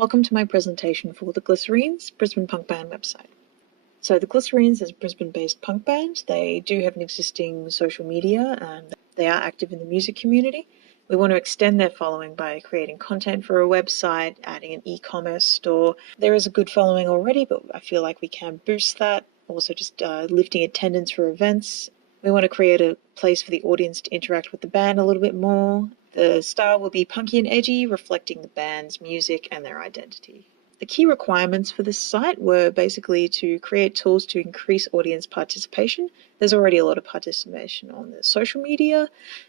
Welcome to my presentation for the Glycerines, Brisbane punk band website. So the Glycerines is a Brisbane-based punk band. They do have an existing social media and they are active in the music community. We want to extend their following by creating content for a website, adding an e-commerce store. There is a good following already, but I feel like we can boost that. Also just lifting attendance for events. We want to create a place for the audience to interact with the band a little bit more. The style will be punky and edgy, reflecting the band's music and their identity. The key requirements for this site were basically to create tools to increase audience participation. There's already a lot of participation on the social media,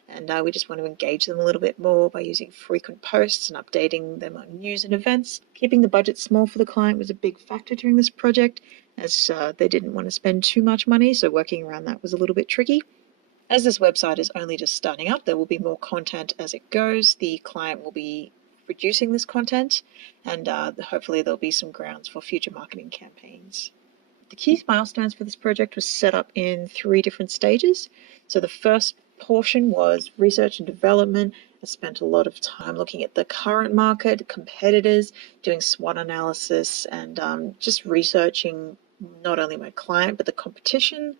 and we just want to engage them a little bit more by using frequent posts and updating them on news and events. Keeping the budget small for the client was a big factor during this project, as they didn't want to spend too much money, so working around that was a little bit tricky. As this website is only just starting up, there will be more content as it goes. The client will be producing this content, and hopefully there'll be some grounds for future marketing campaigns. The key milestones for this project was set up in 3 different stages. So the first portion was research and development. I spent a lot of time looking at the current market, competitors, doing SWOT analysis, and just researching not only my client but the competition.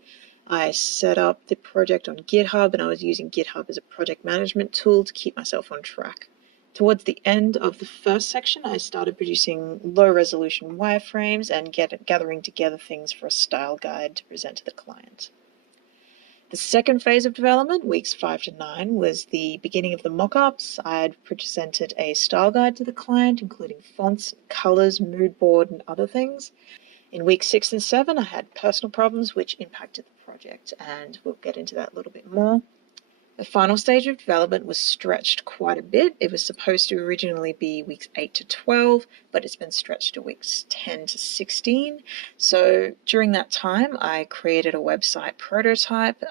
I set up the project on GitHub, and I was using GitHub as a project management tool to keep myself on track. Towards the end of the first section, I started producing low-resolution wireframes and gathering together things for a style guide to present to the client. The second phase of development, weeks 5 to 9, was the beginning of the mock-ups. I had presented a style guide to the client, including fonts, colors, mood board, and other things. In weeks 6 and 7, I had personal problems which impacted the project, and we'll get into that a little bit more. The final stage of development was stretched quite a bit. It was supposed to originally be weeks 8 to 12, but it's been stretched to weeks 10 to 16. So during that time, I created a website prototype,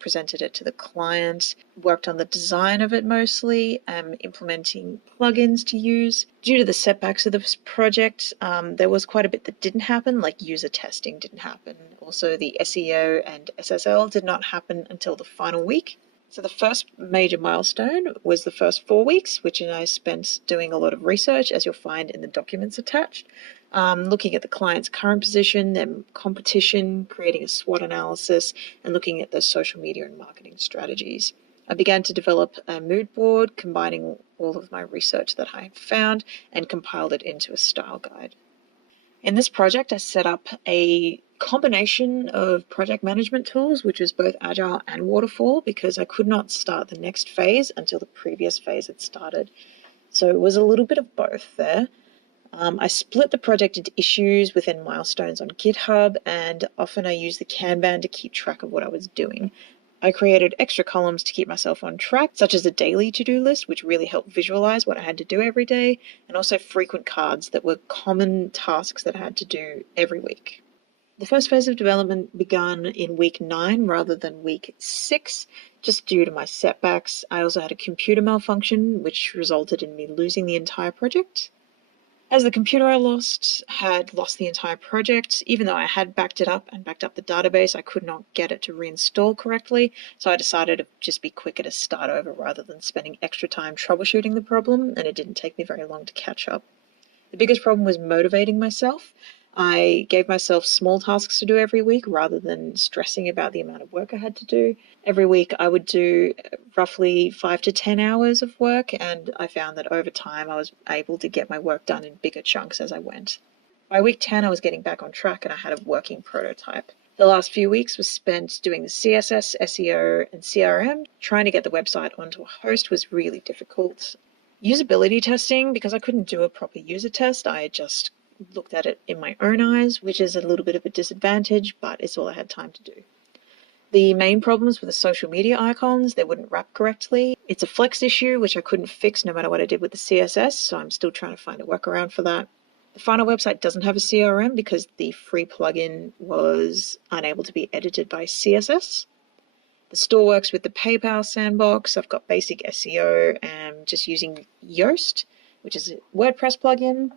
presented it to the client, worked on the design of it mostly, implementing plugins to use. Due to the setbacks of this project, there was quite a bit that didn't happen, like user testing didn't happen. Also, the SEO and SSL did not happen until the final week. So the first major milestone was the first 4 weeks, which I spent doing a lot of research, as you'll find in the documents attached, looking at the client's current position, their competition, creating a SWOT analysis, and looking at their social media and marketing strategies. I began to develop a mood board, combining all of my research that I had found and compiled it into a style guide. In this project, I set up a combination of project management tools, which was both Agile and Waterfall, because I could not start the next phase until the previous phase had started. So it was a little bit of both there. I split the project into issues within milestones on GitHub, and often I used the Kanban to keep track of what I was doing. I created extra columns to keep myself on track, such as a daily to-do list, which really helped visualize what I had to do every day, and also frequent cards that were common tasks that I had to do every week. The first phase of development began in week 9 rather than week 6, just due to my setbacks. I also had a computer malfunction, which resulted in me losing the entire project. As the computer I had lost the entire project. Even though I had backed it up and backed up the database, I could not get it to reinstall correctly, so I decided to just be quicker to start over rather than spending extra time troubleshooting the problem, and it didn't take me very long to catch up. The biggest problem was motivating myself. I gave myself small tasks to do every week rather than stressing about the amount of work I had to do. Every week I would do roughly 5 to 10 hours of work, and I found that over time I was able to get my work done in bigger chunks as I went. By week 10 I was getting back on track and I had a working prototype. The last few weeks was spent doing the CSS, SEO, and CRM. Trying to get the website onto a host was really difficult. Usability testing, because I couldn't do a proper user test, I just looked at it in my own eyes, which is a little bit of a disadvantage, but it's all I had time to do. The main problems were the social media icons. They wouldn't wrap correctly. It's a Flex issue, which I couldn't fix no matter what I did with the CSS, so I'm still trying to find a workaround for that. The final website doesn't have a CRM because the free plugin was unable to be edited by CSS. The store works with the PayPal sandbox. I've got basic SEO and just using Yoast, which is a WordPress plugin.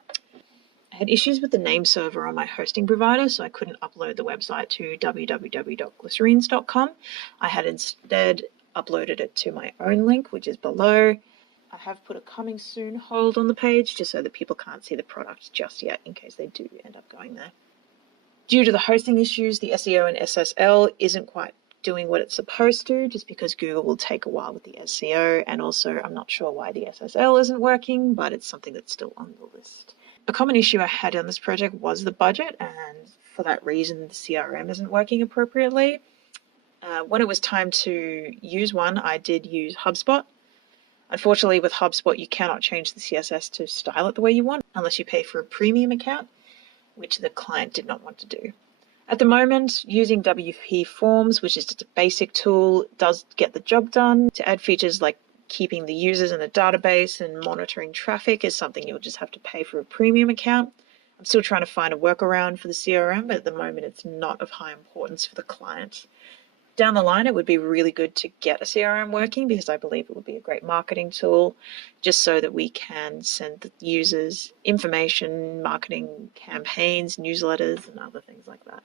I had issues with the name server on my hosting provider, so I couldn't upload the website to www.glycerines.com. I had instead uploaded it to my own link, which is below. I have put a coming soon hold on the page just so that people can't see the product just yet in case they do end up going there. Due to the hosting issues, the SEO and SSL isn't quite doing what it's supposed to, just because Google will take a while with the SEO, and also I'm not sure why the SSL isn't working, but it's something that's still on the list. A common issue I had on this project was the budget, and for that reason the CRM isn't working appropriately. When it was time to use one, I did use HubSpot. Unfortunately, with HubSpot, you cannot change the CSS to style it the way you want unless you pay for a premium account, which the client did not want to do. At the moment, using WP Forms, which is just a basic tool, does get the job done. To add features like keeping the users in a database and monitoring traffic is something you'll just have to pay for a premium account. I'm still trying to find a workaround for the CRM, but at the moment it's not of high importance for the client. Down the line, it would be really good to get a CRM working because I believe it would be a great marketing tool just so that we can send the users information, marketing campaigns, newsletters, and other things like that.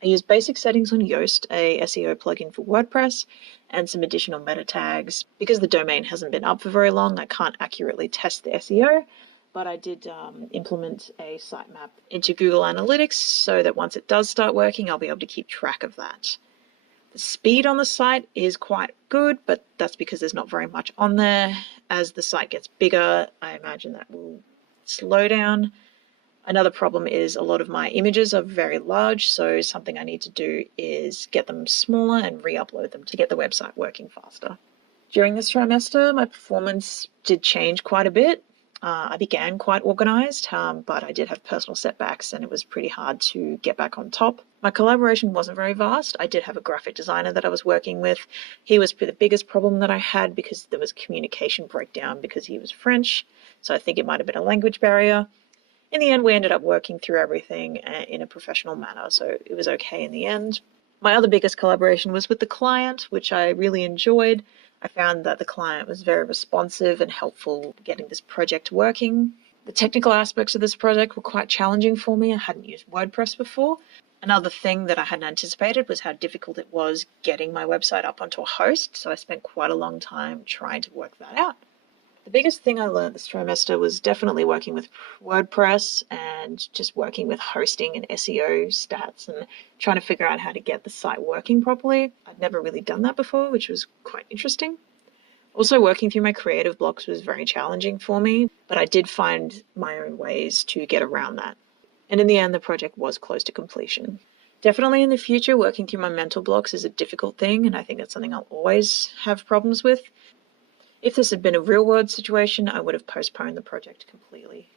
I use basic settings on Yoast, a SEO plugin for WordPress, and some additional meta tags. Because the domain hasn't been up for very long, I can't accurately test the SEO, but I did implement a sitemap into Google Analytics so that once it does start working, I'll be able to keep track of that. The speed on the site is quite good, but that's because there's not very much on there. As the site gets bigger, I imagine that will slow down. Another problem is a lot of my images are very large, so something I need to do is get them smaller and re-upload them to get the website working faster. During this trimester, my performance did change quite a bit. I began quite organized, but I did have personal setbacks and it was pretty hard to get back on top. My collaboration wasn't very vast. I did have a graphic designer that I was working with. He was the biggest problem that I had because there was communication breakdown because he was French, so I think it might have been a language barrier. In the end, we ended up working through everything in a professional manner, so it was okay in the end. My other biggest collaboration was with the client, which I really enjoyed. I found that the client was very responsive and helpful getting this project working. The technical aspects of this project were quite challenging for me. I hadn't used WordPress before. Another thing that I hadn't anticipated was how difficult it was getting my website up onto a host, so I spent quite a long time trying to work that out. The biggest thing I learned this trimester was definitely working with WordPress and just working with hosting and SEO stats and trying to figure out how to get the site working properly. I'd never really done that before, which was quite interesting. Also, working through my creative blocks was very challenging for me, but I did find my own ways to get around that. And in the end, the project was close to completion. Definitely in the future, working through my mental blocks is a difficult thing, and I think that's something I'll always have problems with. If this had been a real-world situation, I would have postponed the project completely.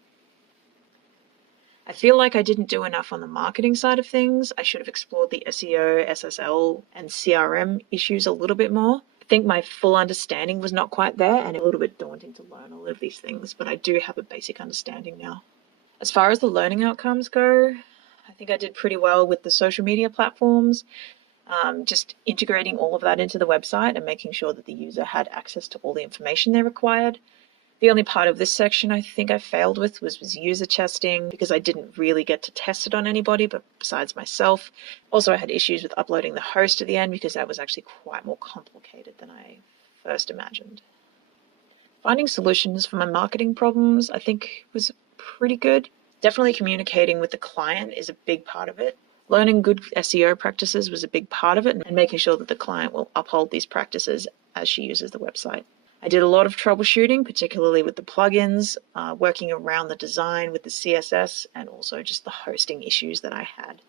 I feel like I didn't do enough on the marketing side of things. I should have explored the SEO, SSL, and CRM issues a little bit more. I think my full understanding was not quite there and a little bit daunting to learn all of these things, but I do have a basic understanding now. As far as the learning outcomes go, I think I did pretty well with the social media platforms. Just integrating all of that into the website and making sure that the user had access to all the information they required. The only part of this section I think I failed with was user testing because I didn't really get to test it on anybody but besides myself. Also, I had issues with uploading the host at the end because that was actually quite more complicated than I first imagined. Finding solutions for my marketing problems I think was pretty good. Definitely communicating with the client is a big part of it. Learning good SEO practices was a big part of it and making sure that the client will uphold these practices as she uses the website. I did a lot of troubleshooting, particularly with the plugins, working around the design with the CSS and also just the hosting issues that I had.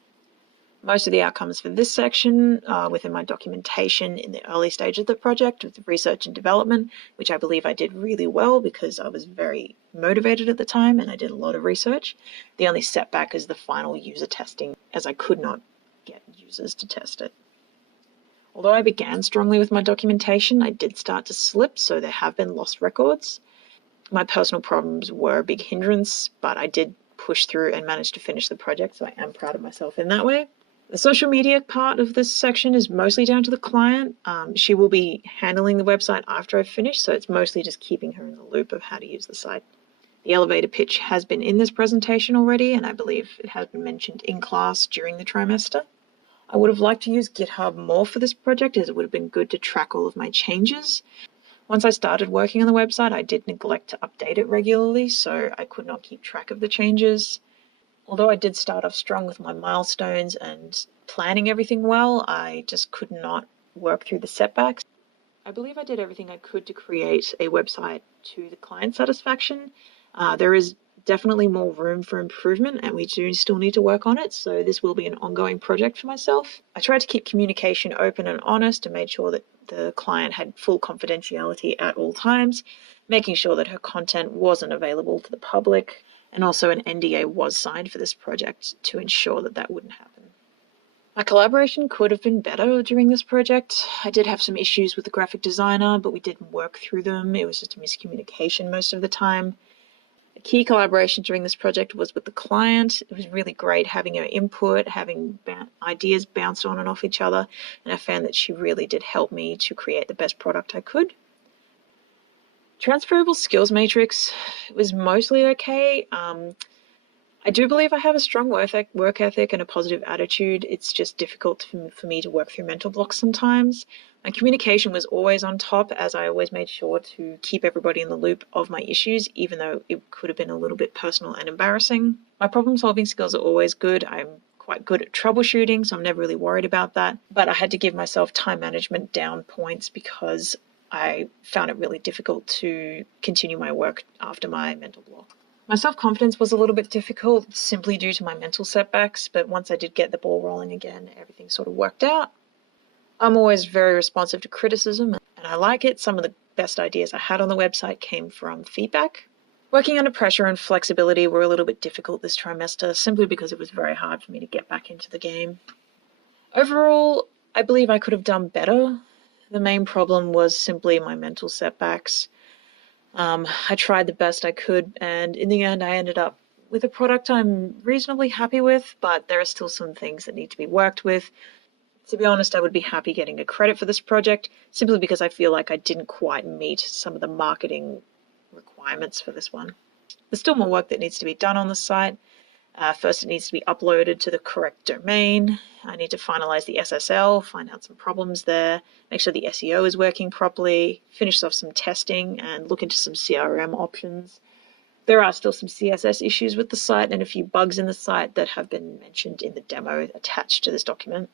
Most of the outcomes for this section are within my documentation in the early stage of the project with research and development, which I believe I did really well because I was very motivated at the time and I did a lot of research. The only setback is the final user testing, as I could not get users to test it. Although I began strongly with my documentation, I did start to slip, so there have been lost records. My personal problems were a big hindrance, but I did push through and manage to finish the project, so I am proud of myself in that way. The social media part of this section is mostly down to the client. She will be handling the website after I've finished, so it's mostly just keeping her in the loop of how to use the site. The elevator pitch has been in this presentation already, and I believe it has been mentioned in class during the trimester. I would have liked to use GitHub more for this project as it would have been good to track all of my changes. Once I started working on the website, I did neglect to update it regularly, so I could not keep track of the changes. Although I did start off strong with my milestones and planning everything well, I just could not work through the setbacks. I believe I did everything I could to create a website to the client's satisfaction. There is definitely more room for improvement, and we do still need to work on it, so this will be an ongoing project for myself. I tried to keep communication open and honest and made sure that the client had full confidentiality at all times, making sure that her content wasn't available to the public, and also an NDA was signed for this project to ensure that that wouldn't happen. My collaboration could have been better during this project. I did have some issues with the graphic designer, but we did work through them. It was just a miscommunication most of the time. A key collaboration during this project was with the client. It was really great having her input, having ideas bounced on and off each other, and I found that she really did help me to create the best product I could. Transferable skills matrix was mostly okay. I do believe I have a strong work ethic and a positive attitude. It's just difficult for me to work through mental blocks sometimes. My communication was always on top, as I always made sure to keep everybody in the loop of my issues, even though it could have been a little bit personal and embarrassing. My problem-solving skills are always good. I'm quite good at troubleshooting, so I'm never really worried about that. But I had to give myself time management down points because I found it really difficult to continue my work after my mental block. My self-confidence was a little bit difficult simply due to my mental setbacks, but once I did get the ball rolling again, everything sort of worked out. I'm always very responsive to criticism, and I like it. Some of the best ideas I had on the website came from feedback. Working under pressure and flexibility were a little bit difficult this trimester, simply because it was very hard for me to get back into the game. Overall, I believe I could have done better. The main problem was simply my mental setbacks. I tried the best I could, and in the end I ended up with a product I'm reasonably happy with, but there are still some things that need to be worked with. To be honest, I would be happy getting a credit for this project, simply because I feel like I didn't quite meet some of the marketing requirements for this one. There's still more work that needs to be done on the site. First, it needs to be uploaded to the correct domain. I need to finalize the SSL, find out some problems there, make sure the SEO is working properly, finish off some testing, and look into some CRM options. There are still some CSS issues with the site and a few bugs in the site that have been mentioned in the demo attached to this document.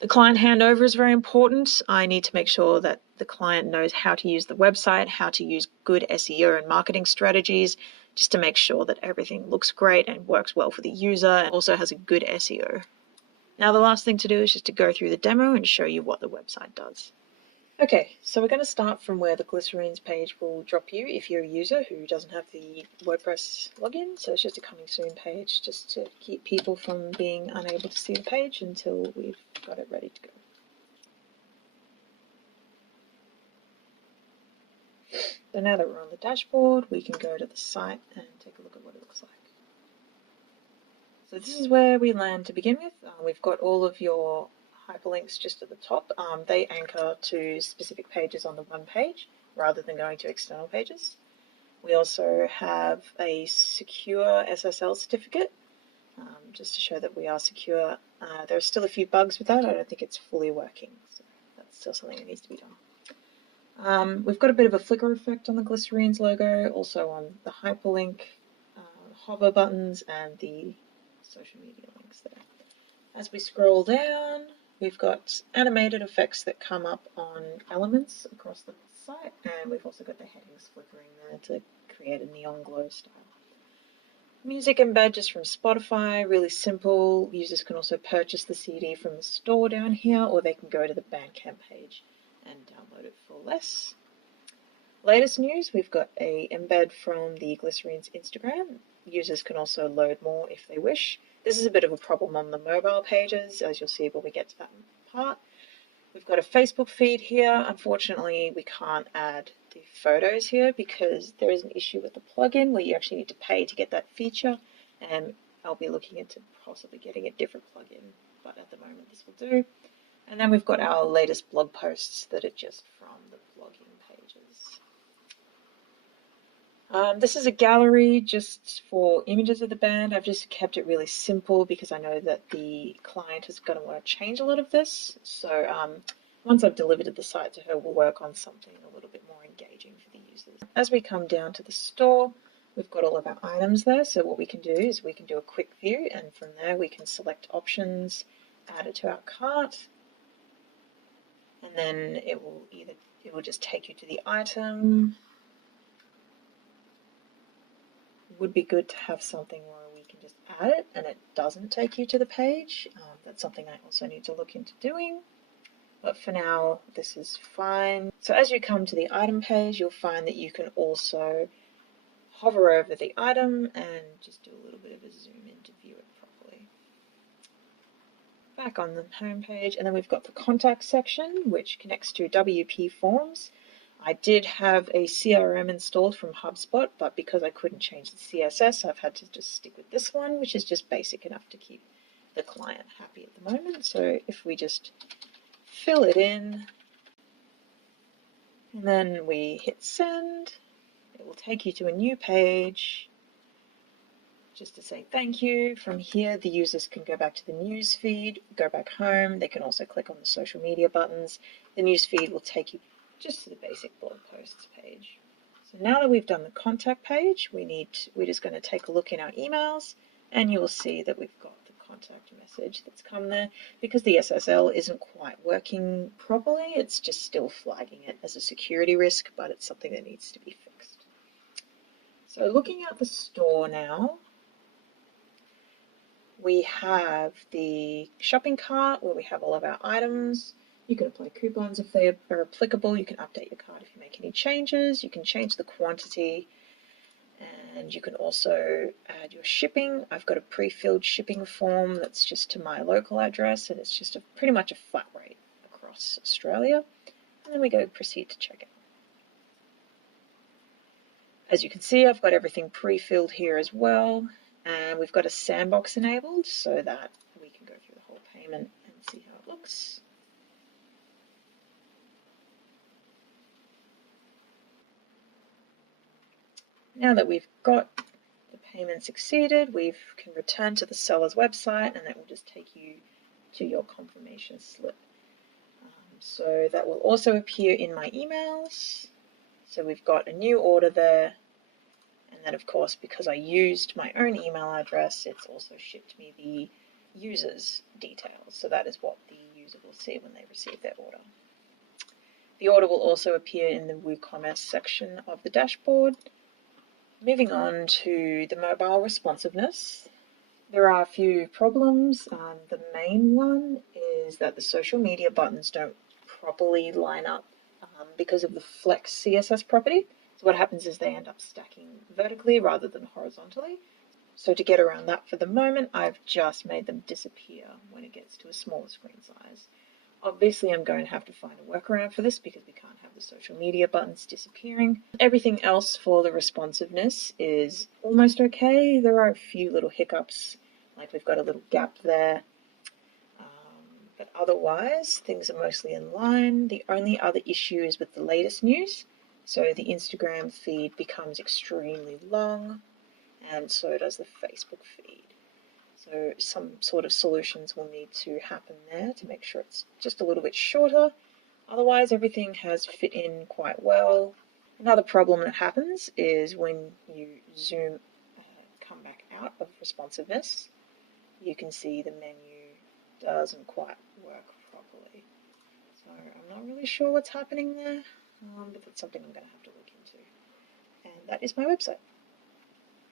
The client handover is very important. I need to make sure that the client knows how to use the website, how to use good SEO and marketing strategies, just to make sure that everything looks great and works well for the user and also has a good SEO. Now the last thing to do is just to go through the demo and show you what the website does. Okay, so we're going to start from where the Glycerines page will drop you if you're a user who doesn't have the WordPress login. So it's just a coming soon page just to keep people from being unable to see the page until we've got it ready to go. So now that we're on the dashboard, we can go to the site and take a look at what it looks like. So this is where we land to begin with. We've got all of your hyperlinks just at the top. They anchor to specific pages on the one page rather than going to external pages. We also have a secure SSL certificate just to show that we are secure. There are still a few bugs with that. I don't think it's fully working, so that's still something that needs to be done. We've got a bit of a flicker effect on the Glycerines logo, also on the hyperlink, hover buttons, and the social media links there. As we scroll down, we've got animated effects that come up on elements across the site, and we've also got the headings flickering there to create a neon glow style. Music embed just from Spotify, really simple. Users can also purchase the CD from the store down here, or they can go to the Bandcamp page and download it for less. Latest news, we've got a embed from the Glycerines Instagram. Users can also load more if they wish. This is a bit of a problem on the mobile pages, as you'll see when we get to that part. We've got a Facebook feed here. Unfortunately, we can't add the photos here because there is an issue with the plugin where you actually need to pay to get that feature, and I'll be looking into possibly getting a different plugin, but at the moment this will do. And then we've got our latest blog posts that are just from the blogging pages. This is a gallery just for images of the band. I've just kept it really simple because I know that the client is going to want to change a lot of this. So once I've delivered the site to her, we'll work on something a little bit more engaging for the users. As we come down to the store, we've got all of our items there. So what we can do is we can do a quick view, and from there we can select options, add it to our cart, and then it will just take you to the item. It would be good to have something where we can just add it and it doesn't take you to the page. That's something I also need to look into doing. But for now, this is fine. So as you come to the item page, you'll find that you can also hover over the item and just do a little bit of a zoom in to view it properly. Back on the home page, and then we've got the contact section, which connects to WP Forms. I did have a CRM installed from HubSpot, but because I couldn't change the CSS, I've had to just stick with this one, which is just basic enough to keep the client happy at the moment. So if we just fill it in, and then we hit send, it will take you to a new page just to say thank you. From here, the users can go back to the news feed, go back home. They can also click on the social media buttons. The news feed will take you just to the basic blog posts page. So now that we've done the contact page, we're just going to take a look in our emails, and you will see that we've got the contact message that's come there. Because the SSL isn't quite working properly, it's just still flagging it as a security risk, but it's something that needs to be fixed. So looking at the store now, we have the shopping cart where we have all of our items. You can apply coupons if they are applicable. You can update your cart if you make any changes. You can change the quantity, and you can also add your shipping. I've got a pre-filled shipping form that's just to my local address, and it's just pretty much a flat rate across Australia. And then we go proceed to checkout. As you can see, I've got everything pre-filled here as well. And we've got a sandbox enabled so that we can go through the whole payment and see how it looks. Now that we've got the payment succeeded, we can return to the seller's website, and that will just take you to your confirmation slip. So that will also appear in my emails. So we've got a new order there. And then, of course, because I used my own email address, it's also shipped me the user's details. So that is what the user will see when they receive their order. The order will also appear in the WooCommerce section of the dashboard. Moving on to the mobile responsiveness, there are a few problems. The main one is that the social media buttons don't properly line up because of the Flex CSS property. So what happens is they end up stacking vertically rather than horizontally. So to get around that for the moment, I've just made them disappear when it gets to a smaller screen size. Obviously, I'm going to have to find a workaround for this because we can't have the social media buttons disappearing. Everything else for the responsiveness is almost okay. There are a few little hiccups, like we've got a little gap there. But otherwise, things are mostly in line. The only other issue is with the latest news. So the Instagram feed becomes extremely long, and so does the Facebook feed. So some sort of solutions will need to happen there to make sure it's just a little bit shorter. Otherwise, everything has fit in quite well. Another problem that happens is when you zoom, come back out of responsiveness, you can see the menu doesn't quite work properly. So I'm not really sure what's happening there, but that's something I'm going to have to look into. And that is my website.